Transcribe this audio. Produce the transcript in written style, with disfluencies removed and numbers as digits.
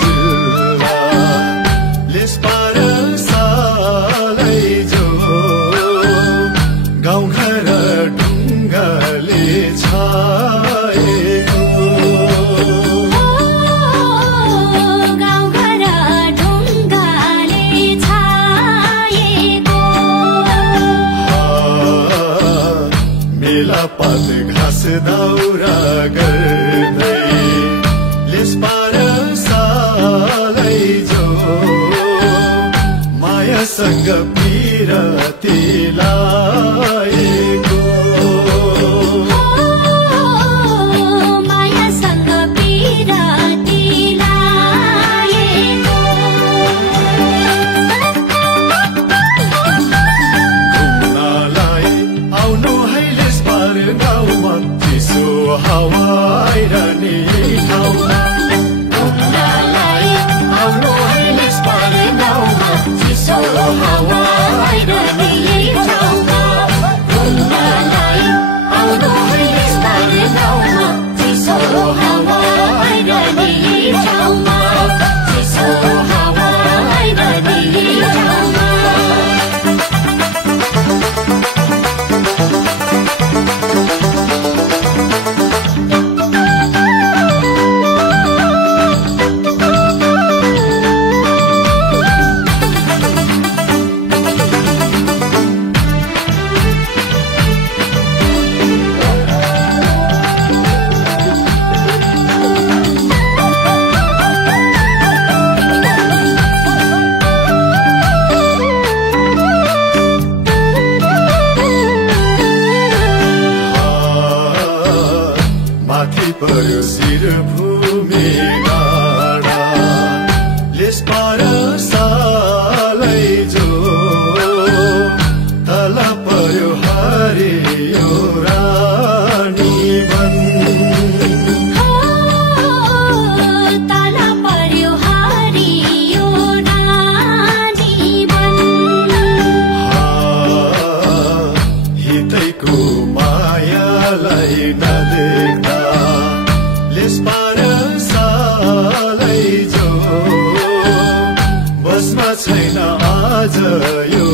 जुवा लेस पार सालै जो गाउँघर ढुङ्गाले छाएको गाउँघर ढुङ्गाले छाएको मेलापात घाँस दाउरा गर्दै लेस पार सालै जो मायासँग पिरती लाएको मायासँग पिरती लाएको घुम्नलाई आउनु है लेस पार गाउँमा चिसो हावा आइरहने ठाउँमा घुम्नलाई आउनु है लेस पार गाउँमा चिसो हावा आइरहने ठाउँमा घुम्नलाई आउनु है लेस पार गाउँमा चिसो हावा आइरहने ठाउँमा चिसो हावा आइरहने ठाउँमा माथि पर्यो शिर भूमि गाडा लेस पार सालै जो तल पर्यो हरियो रानी वन तल पर्यो हरियो रानी वन हितैको मायालाई नदेख्दा लेस पार सालै जो बसमा छैन आज यो